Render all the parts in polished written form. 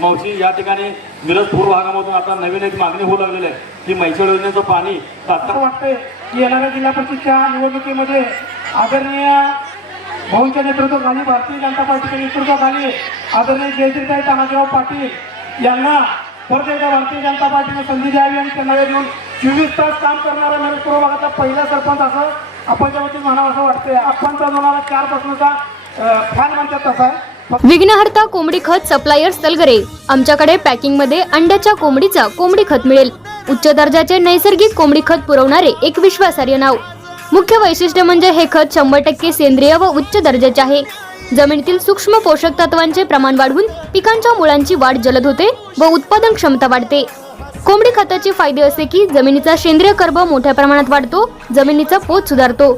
मावशी या ठिकाणी मिरज पूर्व भागामधून आता नवीन एक मागणी होऊ लागलेली आहे की म्हैसूर योजनेचं पाणी तात्काळ वाटतंय की येणाऱ्या जिल्हा परिषदच्या निवडणुकीमध्ये आदरणीय भाऊंच्या नेतृत्वाखाली भारतीय जनता पार्टीच्या नेतृत्वाखाली आदरणीय जयश्रीताई तानाजीराव पाटील यांना परत एकदा भारतीय जनता पार्टीने संधी द्यावी आणि त्यांना देऊन 24 तास काम करणारा मिरज पूर्व भागाचा पहिला सरपंच असं आपणच्या वतीने म्हणावं असं वाटतंय. आपण 2004 पासूनचा फॅन म्हणतात तसा आहे. विघ्नहर्ता कोंबडी खत सप्लायर सलगरे. आमच्याकडे पॅकिंग मध्ये अंड्याच्या कोंबडीचा कोंबडी खत मिळेल. उच्च दर्जाचे नैसर्गिक कोंबडी खत पुरवणारे एक विश्वासार्ह नाव. मुख्य वैशिष्ट्य म्हणजे हे खत 100% सेंद्रिय व उच्च दर्जाचे आहे. जमिनीतील सूक्ष्म पोषक तत्वांचे प्रमाण वाढवून पिकांच्या मुळांची वाढ जलद होते व उत्पादन क्षमता वाढते. कोंबडी खताचे फायदे असे की जमिनीचा सेंद्रिय कर्ब मोठ्या प्रमाणात वाढतो, जमिनीचा पोत सुधारतो.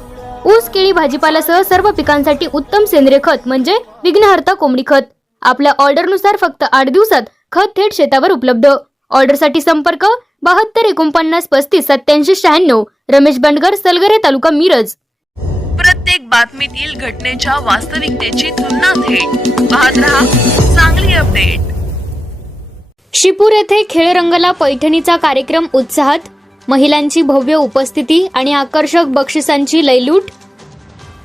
ऊस, केळी, भाजीपाल्यासह सर्व पिकांसाठी उत्तम सेंद्रिय खत म्हणजे विघ्नहर्ता कोंबडी खत. आपल्या ऑर्डरनुसार फक्त 8 दिवसात खत थेट शेतावर उपलब्ध. ऑर्डरसाठी संपर्क 72 49 35 87 96. रमेश बंडगर, सलगरे, तालुका मिरज. प्रत्येक बातमीतील घटनेच्या वास्तविकतेची तुलना थेट पाहत रहा चांगली अपडेट. शिपूर येथे खेळ रंगला पैठणीचा कार्यक्रम उत्साहात. महिलांची भव्य उपस्थिती आणि आकर्षक बक्षिसांची लयलूट.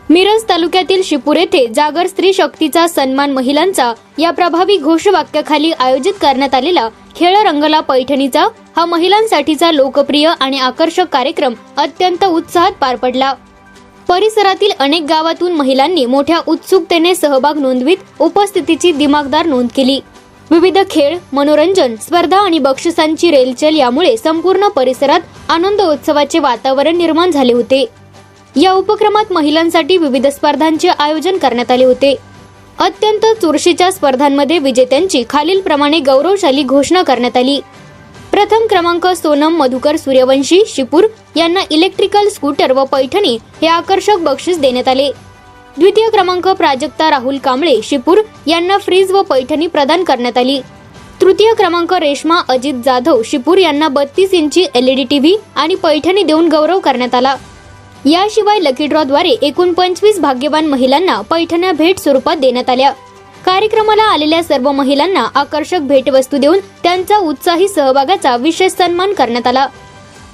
मिरज तालुक्यातील शिपूर येथे जागर स्त्री शक्तीचा सन्मान महिलांचा या प्रभावी घोषवाक्याखाली आयोजित करण्यात आलेला खेळ रंगला पैठणीचा हा महिलांसाठीचा लोकप्रिय आणि आकर्षक कार्यक्रम अत्यंत उत्साहात पार पडला. परिसरातील अनेक गावातून महिलांनी मोठ्या उत्सुकतेने सहभाग नोंदवीत उपस्थितीची दिमागदार नोंद केली. विविध खेळ, मनोरंजन, स्पर्धा आणि बक्षिसांची रेलचेल यामुळे संपूर्ण परिसरात आनंदोत्सवाचे वातावरण निर्माण झाले होते. या उपक्रमात महिलांसाठी विविध स्पर्धांचे आयोजन करण्यात आले होते. अत्यंत चुरशीच्या स्पर्धांमध्ये विजेत्यांची खालीलप्रमाणे गौरवशाली घोषणा करण्यात आली. प्रथम क्रमांक सोनम मधुकर सूर्यवंशी शिपूर यांना इलेक्ट्रिकल स्कूटर व पैठणी हे आकर्षक बक्षीस देण्यात आले. द्वितीय क्रमांक प्राजक्ता राहुल कांबळे शिपूर यांना फ्रीज व पैठणी प्रदान करण्यात आली. तृतीय क्रमांक रेश्मा अजित जाधव शिपूर यांना 32 इंची LED टीव्ही आणि पैठणी देऊन गौरव करण्यात आला. याशिवाय लकी ड्रॉद्वारे एकूण 25 भाग्यवान महिलांना पैठण्या भेट स्वरूपात देण्यात आल्या. कार्यक्रमाला आलेल्या सर्व महिलांना आकर्षक भेटवस्तू देऊन त्यांचा उत्साही सहभागाचा विशेष सन्मान करण्यात आला.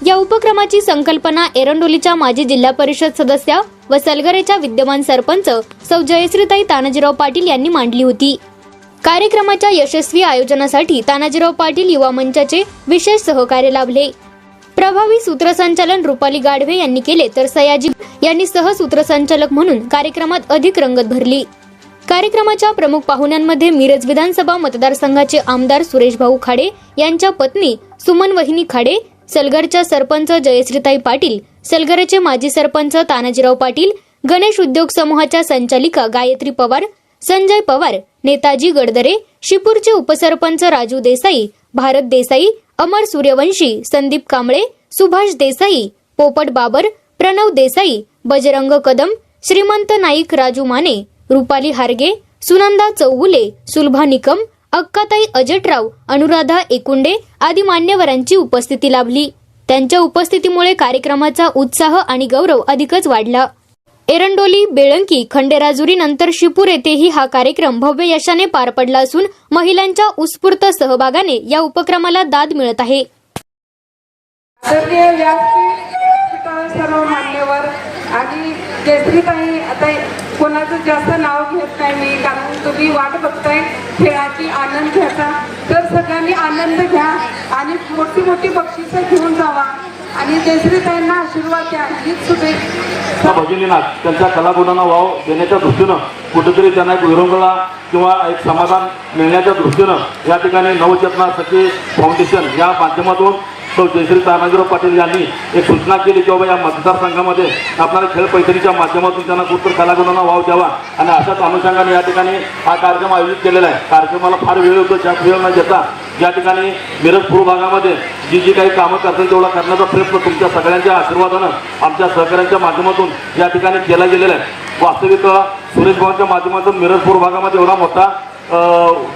या उपक्रमाची संकल्पना एरंडोलीच्या माजी जिल्हा परिषद सदस्या व सलगरेच्या विद्यमान सरपंच सौ जयश्रीताई तानाजीराव पाटील यांनी मांडली होती. कार्यक्रमाच्या यशस्वी आयोजनासाठी तानाजीराव पाटील युवा मंचाचे विशेष सहकार्य लाभले. प्रभावी सूत्रसंचालन रुपाली गाढवे यांनी केले तर सयाजी यांनी सहसूत्रसंचालक म्हणून कार्यक्रमात अधिक रंगत भरली. कार्यक्रमाच्या प्रमुख पाहुण्यांमध्ये मिरज विधानसभा मतदारसंघाचे आमदार सुरेश भाऊ खाडे यांच्या पत्नी सुमन वहिनी खाडे, सलगरच्या सरपंच जयश्रीताई पाटील, सलगरचे माजी सरपंच तानाजीराव पाटील, गणेश उद्योग समूहाच्या संचालिका गायत्री पवार, संजय पवार, नेताजी गडदरे, शिपूरचे उपसरपंच राजू देसाई, भारत देसाई, अमर सूर्यवंशी, संदीप कांबळे, सुभाष देसाई, पोपट बाबर, प्रणव देसाई, बजरंग कदम, श्रीमंत नाईक, राजू माने, रुपाली हारगे, सुनंदा चौगुले, सुलभा निकम, अक्काताई अजटराव, अनुराधा एकुंडे आदी मान्यवरांची उपस्थिती लाभली. त्यांच्या उपस्थितीमुळे कार्यक्रमाचा उत्साह आणि गौरव अधिकच वाढला. एरंडोली, बेळंकी, खंडेराजुरी नंतर शिपूर येथेही हा कार्यक्रम भव्य यशाने पार पडला असून महिलांच्या उत्स्फूर्त सहभागाने या उपक्रमाला दाद मिळत आहे. सर्व मान्यवर आणि जयश्रीताई, आता कोणाचं जास्त नाव घेत नाही मी, कारण तुम्ही वाट बघताय खेळाची, आनंद घ्यायचा, तर सगळ्यांनी आनंद घ्या आणि मोठी मोठी बक्षिसं घेऊन जावा आणि जयश्रीताईंना आशीर्वाद द्या. हीच शुभेच्छा. भगिनींना त्यांच्या कलागुणांना वाव देण्याच्या दृष्टीनं कुठेतरी त्यांना एक विरंगुळा किंवा एक समाधान मिळण्याच्या दृष्टीनं या ठिकाणी नवचेतना सखी फाउंडेशन या माध्यमातून तो जयश्री तानाजीराव पाटील यांनी एक सूचना केली की बाबा या मतदारसंघामध्ये आपल्याला खेळ पैठणीच्या माध्यमातून त्यांना कुठतर कलागुणांना वाव द्यावा आणि अशाच अनुषंगाने या ठिकाणी हा कार्यक्रम आयोजित केलेला आहे. कार्यक्रमाला फार वेळ होतो, ज्या वेळ न घेता या ठिकाणी मिरज पूर्व भागामध्ये जी काही कामं करतील तेवढा करण्याचा प्रयत्न तुमच्या सगळ्यांच्या आशीर्वादानं आमच्या सहकाऱ्यांच्या माध्यमातून या ठिकाणी केला गेलेला आहे. वास्तविक सुरेश भाऊंच्या माध्यमातून मिरज पूर्व भागामध्ये एवढा मोठा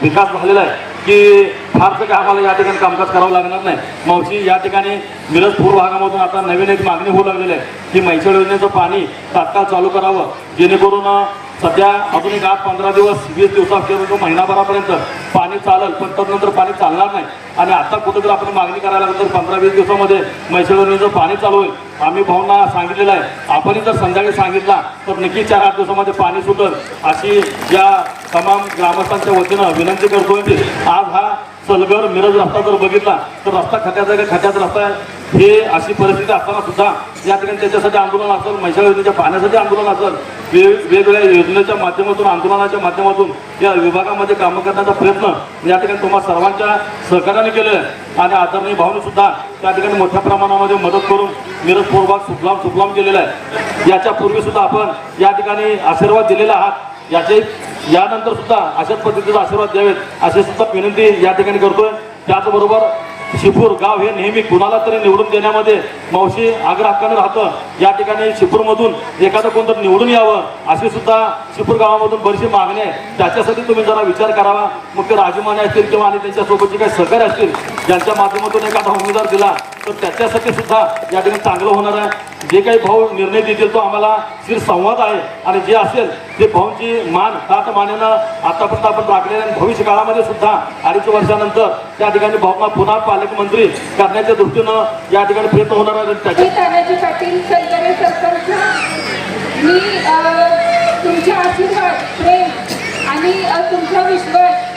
विकास झालेला आहे की फारसं काय आम्हाला या ठिकाणी कामकाज करावं लागणार नाही. मावशी या ठिकाणी मिरज पूर्व भागामधून आता नवीन एक मागणी होऊ लागलेली आहे की म्हैसाळ योजनेचं पाणी तात्काळ चालू करावं, जेणेकरून सध्या अजून एक 8-15 दिवस 20 दिवसापर्यंत महिनाभरापर्यंत पाणी चालेल, पण त्यानंतर पाणी चालणार नाही. आणि आता कुठेतरी आपण मागणी करायला लागलं तर 15-20 दिवसामध्ये म्हैसाळ योजनेचं पाणी चालू होईल. आम्ही भाऊंना सांगितलेलं आहे, आपणही जर संध्याकाळी सांगितला तर नक्की 4-8 दिवसामध्ये पाणी सुटेल अशी या तमाम ग्रामस्थांच्या वतीनं विनंती करतोय. की आज हा सलगर मिरज रस्ता जर बघितला तर रस्ता खड्ड्याचा रस्ता आहे. हे अशी परिस्थिती असताना सुद्धा या ठिकाणी त्याच्यासाठी आंदोलन असेल, म्हैसाळ योजनेच्या पाण्यासाठी आंदोलन असेल, वेगवेगळ्या योजनेच्या माध्यमातून आंदोलनाच्या माध्यमातून या विभागामध्ये कामं करण्याचा प्रयत्न या ठिकाणी तुम्हा सर्वांच्या सहकार्याने केलं आहे. आणि आदरणीय भाऊने सुद्धा त्या ठिकाणी मोठ्या प्रमाणामध्ये मदत करून मिरज पूर्व भाग सुफलाम केलेला आहे. याच्यापूर्वी सुद्धा आपण या ठिकाणी आशीर्वाद दिलेला आहात, यानंतर सुद्धा अशाच पद्धतीचा आशीर्वाद द्यावेत अशी सुद्धा विनंती या ठिकाणी करतोय. त्याचबरोबर शिपूर गाव हे नेहमी कुणाला तरी निवडून देण्यामध्ये मावशी आग्रहाने राहतं. या ठिकाणी शिपूरमधून एखादं कोणतं निवडून यावं अशी सुद्धा शिपूर गावामधून बरीचशी मागणी आहे. त्याच्यासाठी तुम्ही जरा विचार करावा. मग ते राजमाने असतील किंवा आणि त्यांच्यासोबतचे काही सहकारी असतील ज्यांच्या माध्यमातून एखादा उमेदवार दिला तर त्याच्यासाठी सुद्धा या ठिकाणी चांगलं होणार आहे. जे काही भाऊ निर्णय देतील तो आम्हाला स्थिर संवाद आहे आणि जे असेल ते भाऊंची मान ताट मानेनं आतापर्यंत आपण राखलेल्या आणि भविष्य काळामध्ये सुद्धा 2.5 वर्षानंतर त्या ठिकाणी भाऊंना पुन्हा पालकमंत्री करण्याच्या दृष्टीनं या ठिकाणी प्रयत्न होणार आहे. मी तानाजी पाटील सलगरे सरपंच. मी तुमचे आशीर्वाद, प्रेम आणि तुमचा विश्वास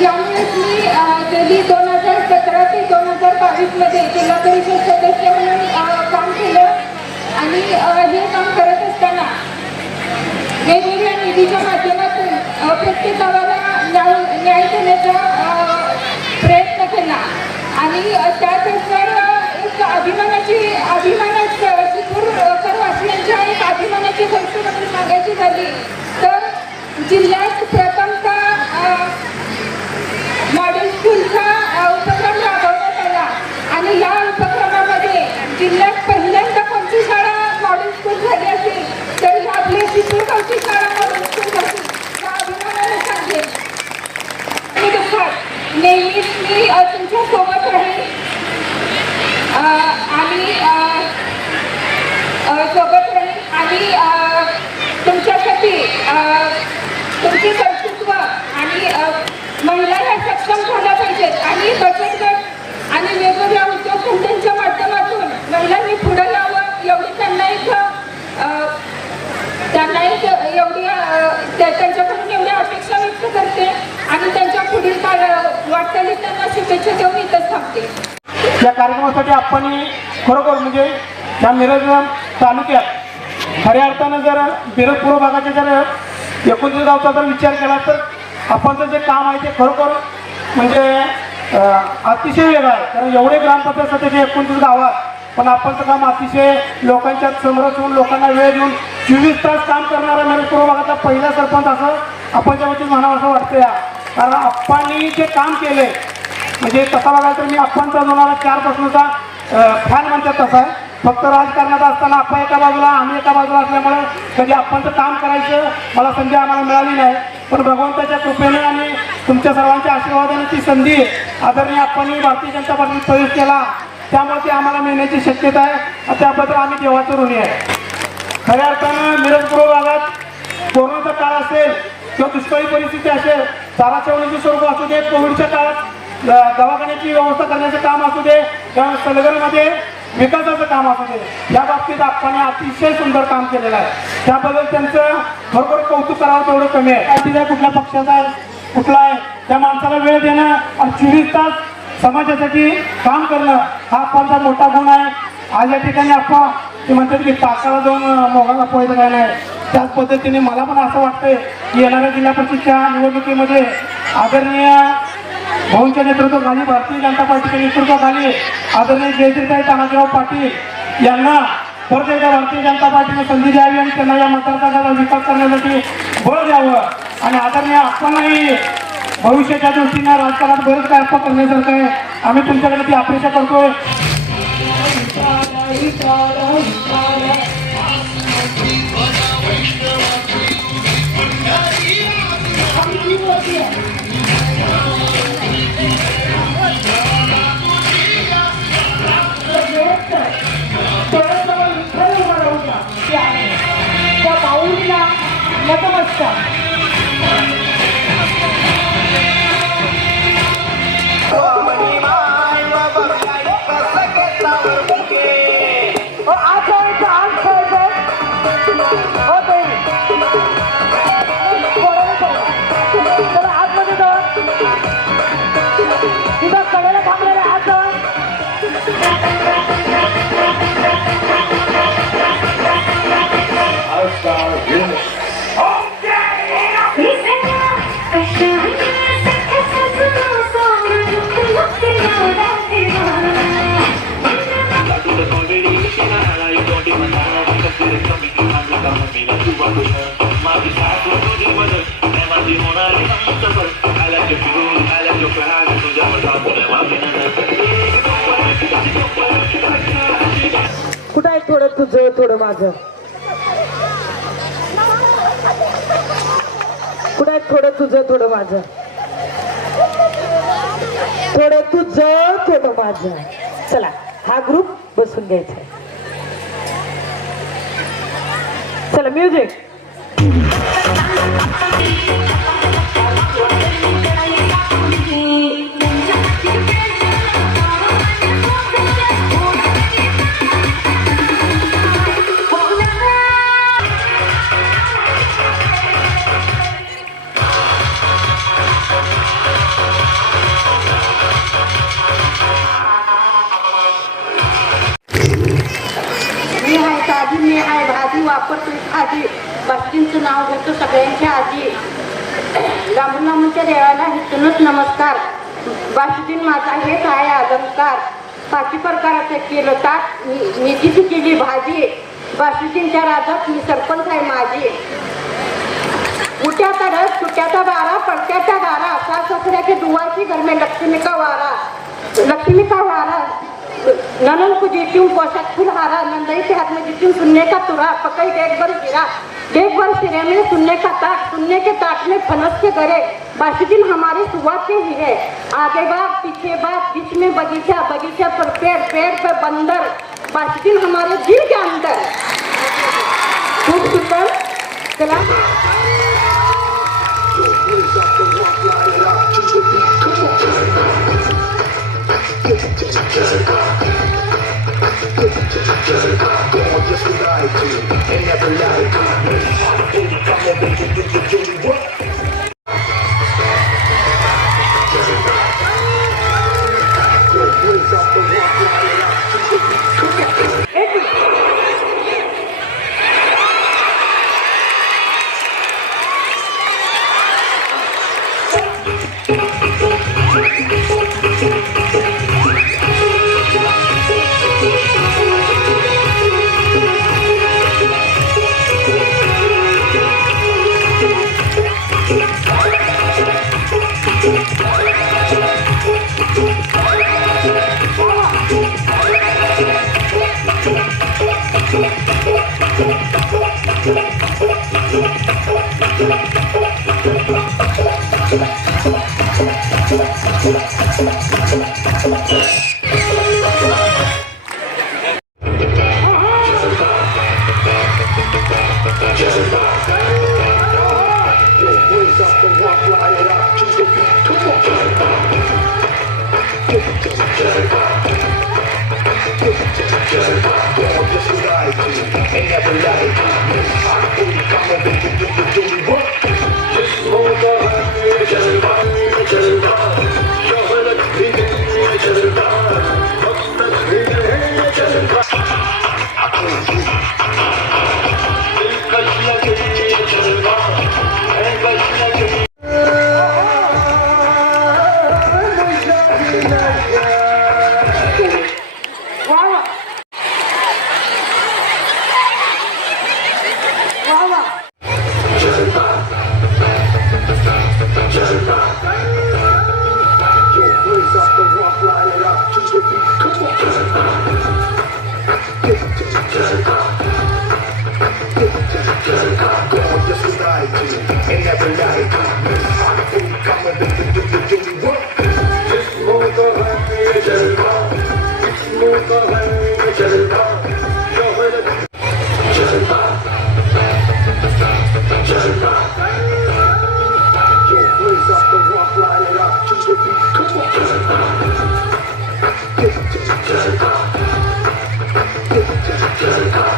यामुळेच मी गेली 2017 ते 2022 मध्ये जिल्हा परिषद सदस्य म्हणून काम केलं. आणि हे काम करत असताना वेगवेगळ्या निधीच्या माध्यमातून प्रत्येक गावाला न्याय देण्याचा प्रयत्न केला. आणि त्याचबरोबर एक शिपूरकरवासियांच्या एक अभिमानाची गोष्ट म्हणून सांगायची झाली तर जिल्ह्यात प्रथमतः मॉडेल स्कूलचा उपक्रम राबवण्यात आला. आणि या उपक्रमामध्ये जिल्ह्यात पहिल्यांदा कोणती शाळा मॉडेल स्कूल झाली असेल तर ही आपली शिपूर गावची शाळा मॉडेल स्कूल झाली. या अभिमानाने सांगेल. आणि दुःखात नेहमीच मी तुमच्या सोबत राहील आणि तुमच्यासाठी तुमचे कर्तृत्व आणि महिला ह्या सक्षम झाल्या पाहिजेत. आणि बचत गट आणि वेगवेगळ्या उद्योगधंद्यांच्या माध्यमातून महिलांनी पुढे यावं एवढी त्यांच्याकडून एवढ्या अपेक्षा व्यक्त करते. आणि त्यांच्या पुढील वाटचालीत त्यांना शुभेच्छा देऊन इथंच थांबते. या कार्यक्रमासाठी आपण खरोखर म्हणजे या मिरज तालुक्यात खऱ्या अर्थानं जर मिरज पूर्व भागाच्या जर 29 गावचा जर विचार केला तर आपणचं जे काम आहे ते खरोखर म्हणजे अतिशय वेगळं आहे. कारण एवढे ग्रामपंचायत सध्याचे 29 गावात पण आपणचं काम अतिशय लोकांच्या समोर ठेवून लोकांना वेळ देऊन 24 तास काम करणारा मिरज पूर्व भागाचा पहिला सरपंच असं आपणच्या वतीत म्हणावं असं वाटतं. या कारण आप्पांनी जे काम केले म्हणजे तसा बघायला तर मी आप्पांचा 2004 पासूनचा फॅन म्हणतात तसा आहे. फक्त राजकारणात असताना आप्पा एका बाजूला आम्ही एका बाजूला असल्यामुळे कधी आप्पांचं काम करायचं मला संधी आम्हाला मिळाली नाही. पण भगवंताच्या कृपेने आणि तुमच्या सर्वांच्या आशीर्वादाने ती संधी आदरणीय आप्पांनी भारतीय जनता पार्टीत प्रवेश केला त्यामुळे ती आम्हाला मिळण्याची शक्यता आहे. त्याबद्दल आम्ही देवाचं ऋणी आहे. खऱ्या अर्थानं मिरज पूर्व भागात कोरोनाचा काळ असेल किंवा दुष्काळी परिस्थिती असेल, चारा छावणीचे स्वरूप असू दे, कोविडच्या काळात दवाखान्याची व्यवस्था करण्याचं काम असू दे किंवा सलगरमध्ये विकासाचं काम असू दे, या बाबतीत आपण अतिशय सुंदर काम केलेलं आहे. त्याबद्दल त्यांचं खरोखर कौतुक करावं तेवढं कमी आहे. पार्टीचा कुठल्या पक्षाचा आहे कुठला आहे त्या माणसाला वेळ देणं आणि 24 तास समाजासाठी काम करणं हा आपला मोठा गुण आहे. आज या ठिकाणी आपण ते म्हणतात की टाकाला जाऊन मोगाला पोहायचं काय नाही. त्याच पद्धतीने मला पण असं वाटतंय की येणाऱ्या जिल्हा परिषदच्या निवडणुकीमध्ये आदरणीय भाऊंच्या नेतृत्वाखाली भारतीय जनता पार्टीच्या नेतृत्वाखाली आदरणीय जयश्रीताई तानाजीराव पाटील यांना परत एकदा भारतीय जनता पार्टीने संधी द्यावी आणि त्यांना या मतदारसंघाचा विकास करण्यासाठी बळ द्यावं आणि आदरणीय आपणही भविष्याच्या दृष्टीनं राजकारणात बरंच काय आपण करण्यासारखं आहे. आम्ही तुमच्याकडे ती अपेक्षा करतोय. त्या भाऊला नतमस्तक. तिथं कडेला थांबलेले हात कुठं आहे थोडं तुझं थोडं माझं. कुठं आहे थोडं तुझं थोडं माझं. थोडं तुझं थोडं माझं. चला हा ग्रुप बसून घ्यायचा आहे. चला म्युझिक. मी आहे भाजी वापरतो आधी बास्तींचं नाव घेतो सगळ्यांच्या आधी. लांबून लांबूनच्या देवाला हितूनच नमस्कार. बासुदीन माझा हेच आहे अलंकार. 5 प्रकाराचं केलं ताट मेथीची केली भाजी. बासुदीनच्या राजात मी सरपंच आहे माझी. उठ्याचा रस सुट्याचा बारा पडत्याच्या दारा. सासऱ्याची दुवाची घर में लक्ष्मी का वारा. लक्ष्मी का वारा. ननन को देती हूँ पोशाक फुलहारा. नंदई के हाथ में देती हूँ सुनने का तुरा. पकई देख भर गिरा. देख भर सिरे में सुनने का ताट. सुनने के ताट में फनस के गरे. बासुदीन हमारे सुबह के हीरे. आगे बाग पीछे बाग बीच में बगीचा. बगीचा पर पेड़ पेड़ पर बंदर. बासुदीन हमारे दिल के अंदर. खूब सुंदर. चला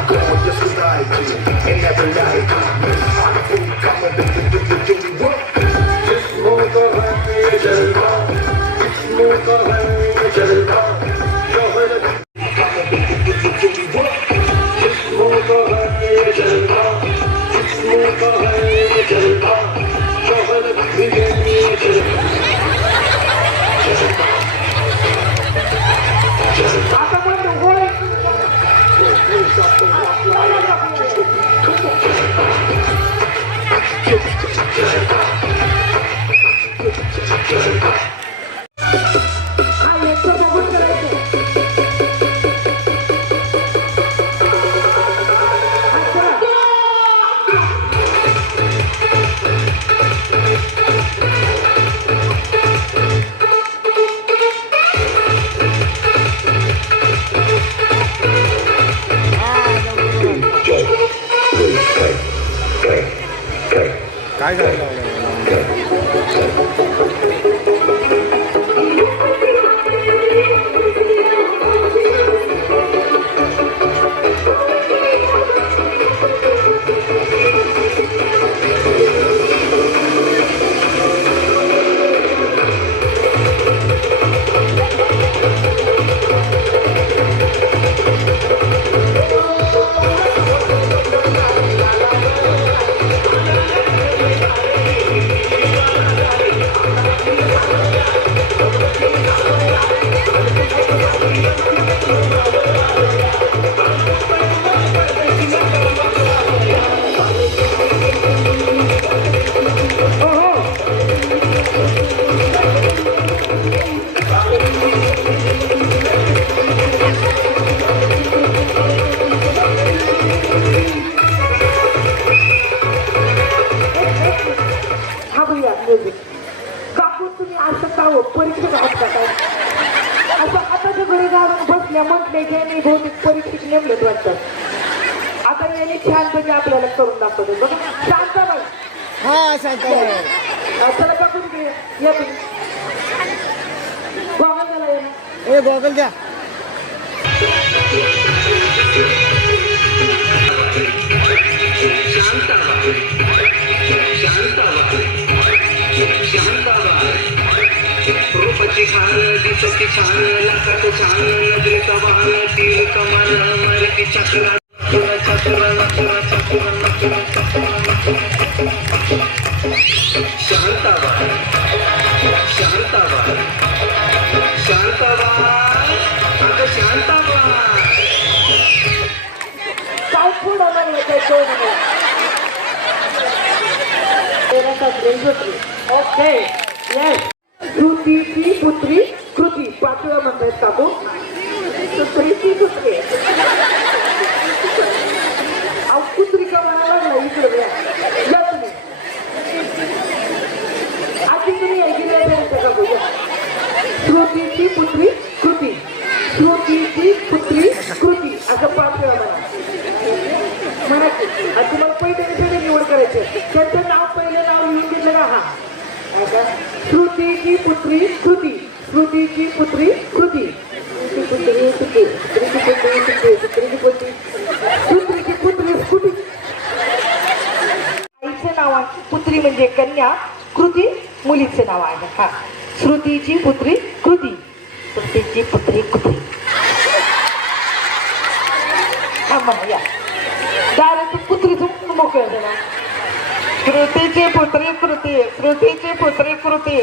going just as I do. And every night, come and do what? Just move around, Jalva. Just move around, Jalva. Show her the आता पण होय हा याचं बघून करायचं काय झालं हा भैया म्युझिक काकू तुम्ही असं का हो परीक्षेत आहात का काय असं आताच्या घरी जाऊन बसल्या म्हटले की यांनी बहुतेक परीक्षेत नेमलेत वाटतात आता यांनी छानपैकी आपल्याला करून दाखवतो बघा शांताबाई हा शांताबाई चला काकू तिकडे या तुम्ही गोवा झाला या ए गॉगल द्या रूपाची खान दिसती छान लाखाचं छान नजरेचा वाहन तीर कमान मरती चक्रा शांताबाई शांताबाई शांताबाई अगं शांताबाई काय पुढं म्हणलं ओके येस कृतीची पुत्री कृती पाचव्या म्हणतायत काकू कृतीची पुत्री अहो कुत्री का म्हणाला ना इकडे या तुम्ही आधी तुम्ही ऐकली आहे काकू या कृतीची पुत्री कृती कृतीची पुत्री कृती असं पाचव्या म्हणा आणि तुम्हाला पैठणीसाठी निवड करायची त्यांचं नाव पहिलं नाव लिहून दिलं ना हा श्रुतीची पुत्री श्रुती श्रुतीची पुत्री कृती श्रुतीची पुत्री स्कुटी आईचं नाव आहे पुत्री म्हणजे कन्या कृती मुलीचं नाव आहे हा श्रुतीची पुत्री कृती श्रुतीची पुत्री कृती हा म्हणा या डायरेक्ट पुत्रीचं मोकळं झाला कृतीची पुत्री कृती कृतीची पुत्री कृती